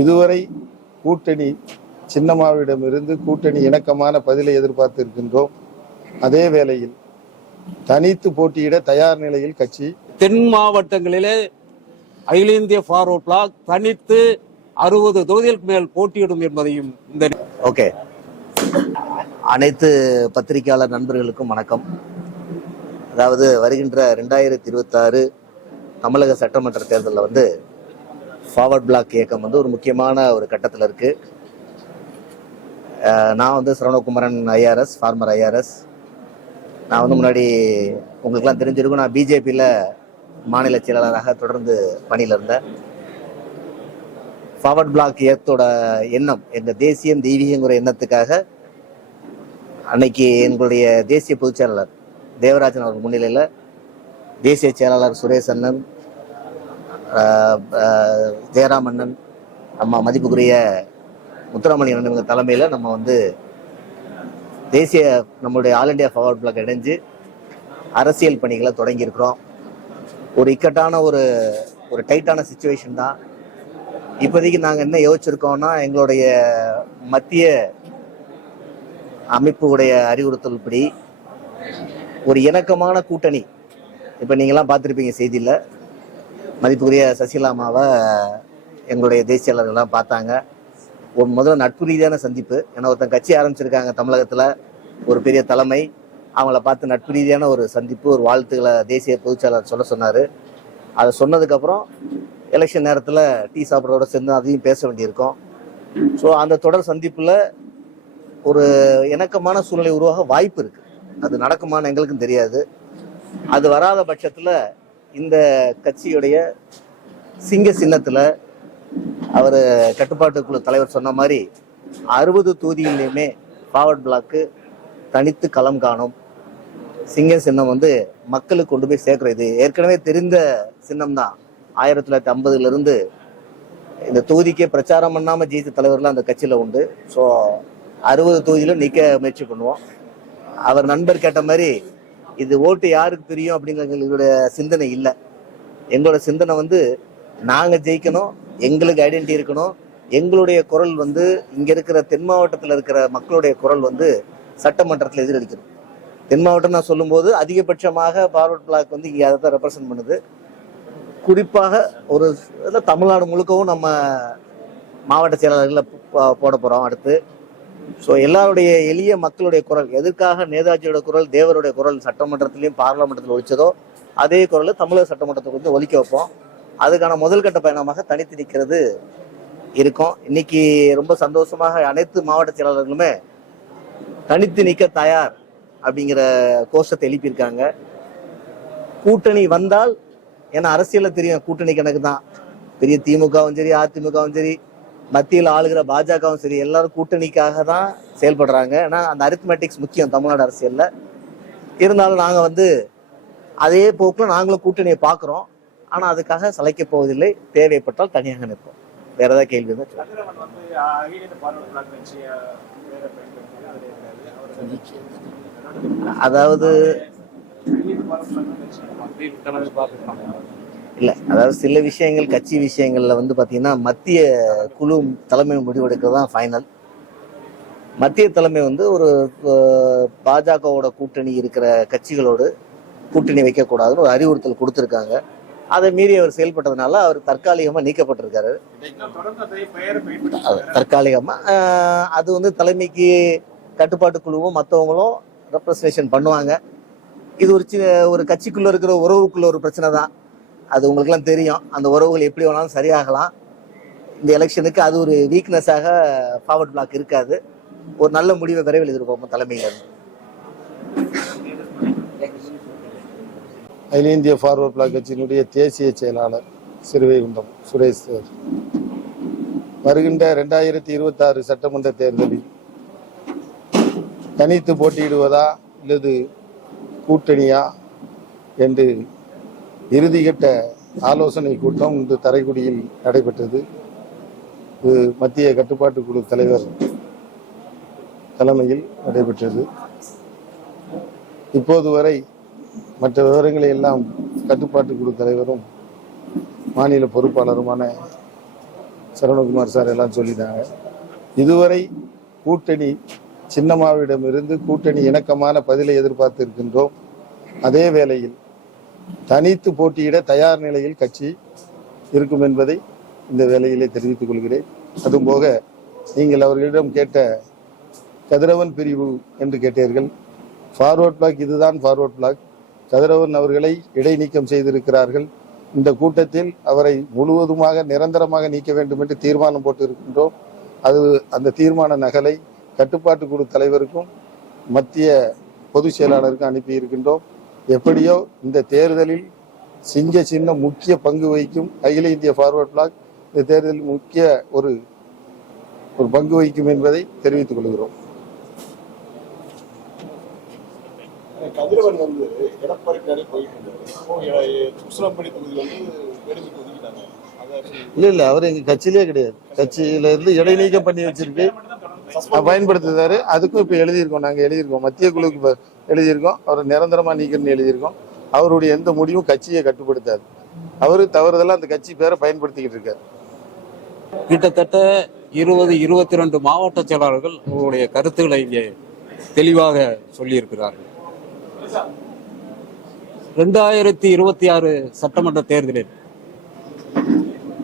இதுவரை கூட்டணி சின்னம்மாவிடமிருந்து கூட்டணி இணக்கமான பதிலை எதிர்பார்த்திருக்கின்றோம். அதே வேளையில் தனித்து போட்டியிட தயார் நிலையில் கட்சி. தென் மாவட்டங்களிலே அகில இந்திய ஃபார்வர்ட் பிளாக் தனித்து 60 தொகுதிகளுக்கு மேல் போட்டியிடும் என்பதையும் ஓகே. அனைத்து பத்திரிகையாளர் நண்பர்களுக்கும் வணக்கம். அதாவது வருகின்ற 2026 தமிழக சட்டமன்ற தேர்தலில் ஃபார்வர்ட் பிளாக் இயக்கம் ஒரு முக்கியமான ஒரு கட்டத்தில் இருக்கு. நான் சரவணகுமரன் ஐஆர்எஸ், ஃபார்மர் ஐஆர்எஸ். நான் முன்னாடி உங்களுக்குலாம் தெரிஞ்சிருக்கும், நான் பிஜேபியில் மாநில செயலாளராக தொடர்ந்து பணியில் இருந்தேன். ஃபார்வர்ட் பிளாக் இயக்கத்தோட எண்ணம், எங்கள் தேசியம் தெய்வீகங்கிற எண்ணத்துக்காக அன்னைக்கு எங்களுடைய தேசிய பொதுச் செயலாளர் தேவராஜன் அவர்கள் முன்னிலையில் தேசிய செயலாளர் சுரேஷ் அண்ணன், ஜெயராம் அண்ணன், நம்ம மதிப்புக்குரிய முத்துராமலிங்க அண்ணன் தலைமையில் நம்ம தேசிய நம்மளுடைய ஆல் இண்டியா ஃபார்வர்ட் பிளாக் இணைஞ்சு அரசியல் பணிகளை தொடங்கியிருக்கிறோம். ஒரு இக்கட்டான ஒரு டைட்டான சிச்சுவேஷன் தான். இப்போதைக்கு நாங்கள் என்ன யோசிச்சிருக்கோம்னா, எங்களுடைய மத்திய அமைப்புடைய அறிவுறுத்தல் படி ஒரு இணக்கமான கூட்டணி. இப்போ நீங்களாம் பார்த்துருப்பீங்க செய்தியில், மதிப்புக்குரிய சசிகலாமாவை எங்களுடைய தேசியாளர்கள்லாம் பார்த்தாங்க. ஒரு முதல்ல நட்பு ரீதியான சந்திப்பு. ஏன்னா ஒருத்தன் கட்சி ஆரம்பிச்சிருக்காங்க தமிழகத்தில், ஒரு பெரிய தலைமை, அவங்கள பார்த்து நட்பு ரீதியான ஒரு சந்திப்பு, ஒரு வாழ்த்துக்களை தேசிய பொதுச்செயலாளர் சொல்ல சொன்னார். அதை சொன்னதுக்கப்புறம் எலெக்ஷன் நேரத்தில் டீ சாப்பிட்றோட சேர்ந்து அதையும் பேச வேண்டியிருக்கோம். ஸோ அந்த தொடர் சந்திப்பில் ஒரு இணக்கமான சூழ்நிலை உருவாக வாய்ப்பு இருக்குது. அது நடக்குமான்னு எங்களுக்கும் தெரியாது. அது வராத பட்சத்தில் இந்த கட்சியுடைய சிங்க சின்னத்தில் அவர் கட்டுப்பாட்டுக்குழு தலைவர் சொன்ன மாதிரி 60 தொகுதியிலையுமே ஃபார்வர்ட் பிளாக்கு தனித்து களம் காணும். சிங்க சின்னம் மக்களுக்கு கொண்டு போய் சேர்க்கிறது. ஏற்கனவே தெரிந்த சின்னம் தான். 1950 இந்த தொகுதிக்கே பிரச்சாரம் பண்ணாமல் ஜெயித்த தலைவர்கள் அந்த கட்சியில் உண்டு. ஸோ 60 தொகுதியிலும் நிற்க முயற்சி பண்ணுவோம். அவர் நண்பர் கேட்ட மாதிரி இது ஓட்டு யாருக்கு தெரியும் அப்படிங்கிற எங்களுடைய சிந்தனை இல்லை. எங்களோட சிந்தனை நாங்கள் ஜெயிக்கணும், எங்களுக்கு ஐடென்டிட்டி இருக்கணும். எங்களுடைய குரல் இங்க இருக்கிற தென் மாவட்டத்தில் இருக்கிற மக்களுடைய குரல் சட்டமன்றத்தில் எதிரொலிக்கணும். தென் மாவட்டம் நான் சொல்லும்போது அதிகபட்சமாக ஃபார்வர்ட் பிளாக் இங்கே அதை தான் ரெப்ரசன்ட் பண்ணுது. குறிப்பாக ஒரு தமிழ்நாடு முழுக்கவும் நம்ம மாவட்ட செயலாளர்களை போட போகிறோம் அடுத்து. ஸோ எல்லாருடைய எளிய மக்களுடைய குரல், எதற்காக நேதாஜியோட குரல், தேவருடைய குரல் சட்டமன்றத்திலையும் பார்லமெண்டத்தில் ஒழிச்சதோ அதே குரல் தமிழக சட்டமன்றத்தை ஒலிக்க வைப்போம். அதுக்கான முதல் கட்ட பயணமாக தனித்து நிற்கிறது இருக்கும். இன்னைக்கு ரொம்ப சந்தோஷமாக அனைத்து மாவட்ட செயலாளர்களுமே தனித்து நிற்க தயார் அப்படிங்கிற கோஷத்தை எழுப்பியிருக்காங்க. கூட்டணி வந்தால், ஏன்னா அரசியலில் தெரியும் கூட்டணி கணக்கு தான். பெரிய திமுகவும் சரி, அதிமுகவும் சரி, மத்தியில் ஆளுகிற பாஜகவும் சரி, எல்லாரும் கூட்டணிக்காக தான் செயல்படுறாங்க. ஏன்னா அந்த அரித்மெட்டிக்ஸ் முக்கியம் தமிழ்நாடு அரசியல்ல. இருந்தாலும் நாங்கள் அதே போக்கில் நாங்களும் கூட்டணியை பார்க்குறோம். ஆனால் அதுக்காக சளைக்க போவதில்லை. தேவைப்பட்டால் தனியாக நிற்போம். வேற ஏதாவது கேள்வி தான். அதாவது இல்லை, அதாவது சில விஷயங்கள் கட்சி விஷயங்கள்ல பார்த்தீங்கன்னா மத்திய குழு தலைமை முடிவெடுக்கிறது தான் ஃபைனல். மத்திய தலைமை ஒரு பாஜகவோட கூட்டணி இருக்கிற கட்சிகளோடு கூட்டணி வைக்கக்கூடாதுன்னு ஒரு அறிவுறுத்தல் கொடுத்துருக்காங்க. அதை மீறி அவர் செயல்பட்டதுனால அவர் தற்காலிகமாக நீக்கப்பட்டிருக்காரு. தற்காலிகமாக அது தலைமைக்கு கட்டுப்பாட்டு குழுவும் மற்றவங்களும் ரெப்ரசன்டேஷன் பண்ணுவாங்க. இது ஒரு கட்சிக்குள்ள இருக்கிற உறவுக்குள்ள ஒரு பிரச்சனை தான். அது உங்களுக்குலாம் தெரியும். அந்த உறவுகள் எப்படி வேணாலும் சரியாகலாம். இந்த எலெக்ஷனுக்கு அது ஒரு வீக்னஸாக ஃபார்வர்ட் பிளாக் இருக்காது. ஒரு நல்ல முடிவை விரைவில் எதிர்பார்ப்போம் தலைமையில். அகில இந்திய ஃபார்வர்ட் பிளாக் கட்சியினுடைய தேசிய செயலாளர் சிறுவைகுண்டம் சுரேஷ் வருகின்ற 2026 சட்டமன்ற தேர்தலில் தனித்து போட்டியிடுவதா அல்லது கூட்டணியா என்று இறுதிக்கட்ட ஆலோசனை கூட்டம் இன்று தரைக்குடியில் நடைபெற்றது. இது மத்திய கட்டுப்பாட்டு குழு தலைவர் தலைமையில் நடைபெற்றது. இப்போது வரை மற்ற விவரங்களை எல்லாம் கட்டுப்பாட்டு குழு தலைவரும் மாநில பொறுப்பாளருமான சரவணகுமார் சார் எல்லாம் சொல்லிட்டாங்க. இதுவரை கூட்டணி சின்னம்மாவிடமிருந்து கூட்டணி இணக்கமான பதிலை எதிர்பார்த்து இருக்கின்றோம். அதே வேளையில் தனித்து போட்டியிட தயார் நிலையில் கட்சி இருக்கும் என்பதை இந்த வேளையிலே தெரிவித்துக் கொள்கிறேன். அதுபோக நீங்கள் அவர்களிடம் கேட்ட கதிரவன் பிரிவு என்று கேட்டீர்கள். ஃபார்வர்ட் பிளாக் இதுதான் ஃபார்வர்ட் பிளாக். கதிரவன் அவர்களை இடைநீக்கம் செய்திருக்கிறார்கள். இந்த கூட்டத்தில் அவரை முழுவதுமாக நிரந்தரமாக நீக்க வேண்டும் என்று தீர்மானம் போட்டு இருக்கின்றோம். அந்த தீர்மான நகலை கட்டுப்பாட்டு குழு தலைவருக்கும் மத்திய பொதுச் செயலாளருக்கும் அனுப்பி இருக்கின்றோம். எப்படியோ இந்த தேர்தலில் சிங்க சின்னம் முக்கிய பங்கு வகிக்கும். அகில இந்திய ஃபார்வர்ட் பிளாக் இந்த தேர்தலில் முக்கிய ஒரு பங்கு வகிக்கும் என்பதை தெரிவித்துக் கொள்கிறோம். கதிரவன் வந்து எடப்பாடி போயிட்டு இல்ல அவர் எங்க கட்சியிலே கிடையாது. கட்சியில இருந்து இடைநீக்கம் பண்ணி வச்சிருக்கு, பயன்படுத்துறாரு. அதுக்கும் இப்ப எழுதியிருக்கோம், நாங்க எழுதியிருக்கோம், மத்திய குழுவுக்கு எழுதியிருக்கோம். அவரை நிரந்தரமா நீக்கணும்னு எழுதியிருக்கோம். அவருடைய எந்த முடிவும் கட்சியை கட்டுப்படுத்தாது. அவரு தவறுதெல்லாம் அந்த கட்சி பேரை பயன்படுத்திக்கிட்டு இருக்காரு. கிட்டத்தட்ட 22 மாவட்ட செயலாளர்கள் அவருடைய கருத்துக்களை இங்கே தெளிவாக சொல்லியிருக்கிறார்கள். 2026 சட்டமன்ற தேர்தலில்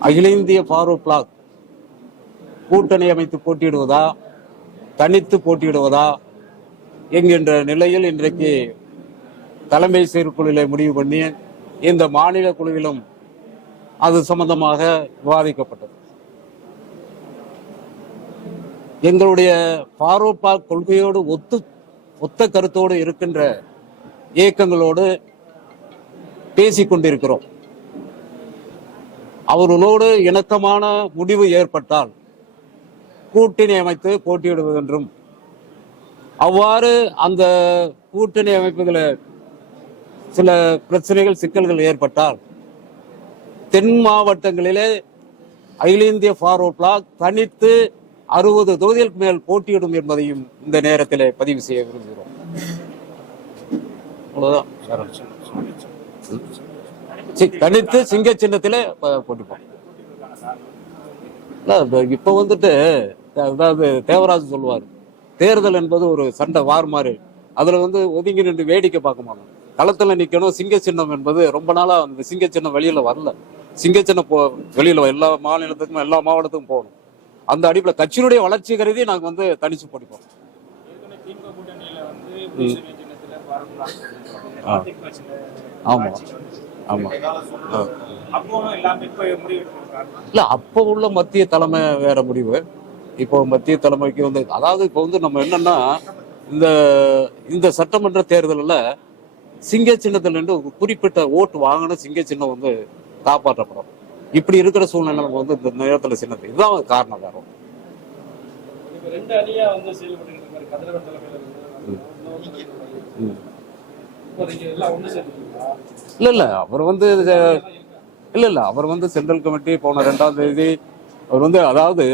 அகில இந்திய ஃபார்வர்ட் பிளாக் கூட்டணி அமைத்து போட்டியிடுவதா தனித்து போட்டியிடுவதா என்கின்ற நிலையில் இன்றைக்கு தலைமை செயற்குழுவிலே முடிவு பண்ணி இந்த மாநில குழுவிலும் அது சம்பந்தமாக விவாதிக்கப்பட்டது. எங்களுடைய ஃபார்வர்ட் பிளாக் கொள்கையோடு ஒத்த கருத்தோடு இருக்கின்ற இயக்கங்களோடு பேசிக்கொண்டிருக்கிறோம். அவர்களோடு இணக்கமான முடிவு ஏற்பட்டால் கூட்டணி அமைத்து போட்டியிடுவதென்றும், அவ்வாறு அந்த கூட்டணி அமைப்புகளை சில பிரச்சனைகள் சிக்கல்கள் ஏற்பட்டால் தென் மாவட்டங்களிலே அகில இந்திய ஃபார்வர்ட் பிளாக் தனித்து 60 தொகுதிகளுக்கு மேல் போட்டியிடும் என்பதையும் இந்த நேரத்தில் பதிவு செய்ய விரும்புகிறோம். தனித்து சிங்க சின்னத்திலே போட்டிப்போம். இப்ப வந்துட்டு அதாவது தேவராஜ் சொல்லுவார், தேர்தல் என்பது ஒரு சண்டை வார் மாதிரி, அதுல ஒதுங்கி நின்று வேடிக்கை பார்க்க மாட்டோம், களத்துல நிக்கணும். சிங்க சின்னம் என்பது ரொம்ப நாளா அந்த சிங்க சின்னம் வெளியில வரல. சிங்க சின்னம் வெளியில எல்லா மாநிலத்துக்கும் எல்லா மாவட்டத்துக்கும் போகணும். அந்த அடிப்படையில் கட்சியினுடைய வளர்ச்சி கருதி நாங்க தனிச்சு போட்டிப்போம். ஆமா ஆமா இல்ல, அப்ப உள்ள மத்திய தலைமை வேற முடிவு. இப்போ மத்திய தலைமைக்கு அதாவது இப்போ நம்ம என்னன்னா, இந்த சட்டமன்ற தேர்தலில் சிங்க சின்னத்துல இருந்து ஒரு குறிப்பிட்ட ஓட்டு வாங்கின சிங்க சின்னம் காப்பாற்றப்படும். இப்படி இருக்கிற சூழ்நிலை நம்ம இந்த நேரத்துல சின்னது இதுதான் காரணம். வேற இல்ல அவர் இல்ல அவர் சென்ட்ரல் கமிட்டி போன 2ஆம் தேதி அவர் அதாவது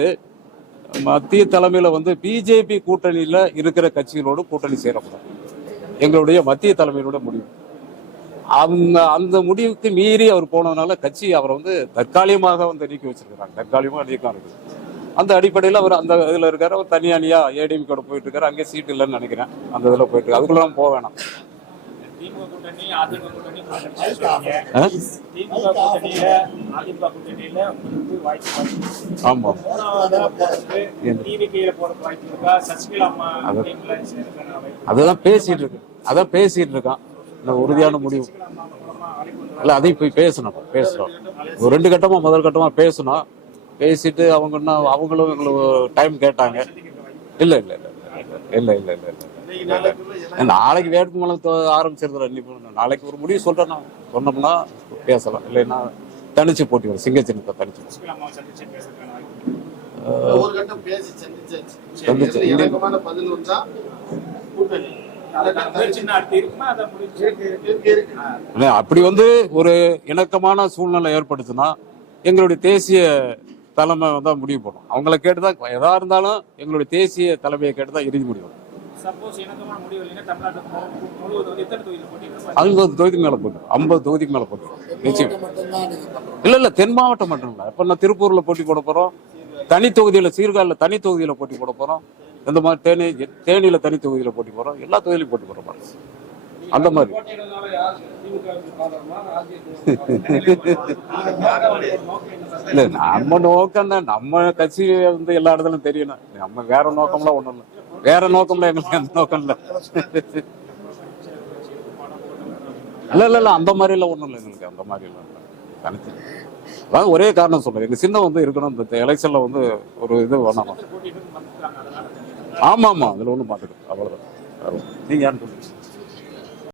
மத்திய தலைமையில பிஜேபி கூட்டணியில இருக்கிற கட்சிகளோடு கூட்டணி சேரப்படும் எங்களுடைய மத்திய தலைமையினோட முடிவு. அந்த முடிவுக்கு மீறி அவர் போனதுனால கட்சி அவரை தற்காலிகமாக நீக்கி வச்சிருக்கிறாங்க. தற்காலிகமாக நீக்கம் இருக்குது. அந்த அடிப்படையில் அவர் அந்த இதுல இருக்காரு. அவர் தனி அணியா ஏடிஎம்கோட போயிட்டு இருக்காரு. அங்கே சீட் இல்லைன்னு நினைக்கிறேன். அந்த இதுல போயிட்டு இருக்கு. அதுக்குள்ள போக வேணாம். ஆமா அதான் பேசிட்டு இருக்கான். உறுதியான முடிவு இல்ல, அதையும் போய் பேசணும். ஒரு 2 கட்டமா முதல் கட்டமா பேசணும். பேசிட்டு அவங்களும் எங்களுக்கு டைம் கேட்டாங்க. இல்ல இல்ல இல்ல இல்ல இல்ல இல்ல இல்ல நாளைக்கு வேட்புமனு ஆரம்பிச்சிருந்தா நாளைக்கு ஒரு முடிவு சொன்னோம்னா பேசலாம். இல்லைன்னா தனிச்சு போட்டி வரும். சிங்க சின்னத்தை தனிச்சு அப்படி ஒரு இணக்கமான சூழ்நிலை ஏற்படுத்துனா எங்களுடைய தேசிய தலைமை முடிவு போடும். அவங்களை கேட்டுதான் எதா இருந்தாலும் எங்களுடைய தேசிய தலைமையை கேட்டுதான் இறுதி முடிவு. 50 தொகுதிக்கு மேல போட்டு 50 தொகுதிக்கு மேல போட்டு நிச்சயம். இல்ல தென் மாவட்டம் மட்டும் இல்ல. இப்ப நான் திருப்பூர்ல போட்டி போட போறோம். தனி தொகுதியில சீர்காழில தனி தொகுதியில போட்டி போட போறோம். இந்த மாதிரி தேனியில தனி தொகுதியில போட்டி போறோம். எல்லா தொகுதியிலும் போட்டி போட போறோம். அந்த மாதிரி இல்ல, நம்ம நோக்கம் தான். நம்ம கட்சி வந்து எல்லா இடத்துலயும் தெரியணும். நம்ம வேற நோக்கம்லாம் ஒண்ணும் இல்லை. வேற நோக்கம்ல எங்களுக்கு எந்த நோக்கம் இல்லை. இல்ல அந்த மாதிரி எல்லாம் ஒண்ணும் இல்லை எங்களுக்கு. அந்த மாதிரி எல்லாம் தனித்து அதான் ஒரே காரணம் சொல்றேன். எங்க சின்னம் வந்து இருக்கணும். இந்த எலெக்ஷன்ல வந்து ஒரு இது வேணாம். ஆமா அதுல ஒண்ணும் மாட்டுது. அவ்வளவுதான். நீங்க யாருன்னு சொல்லுங்க.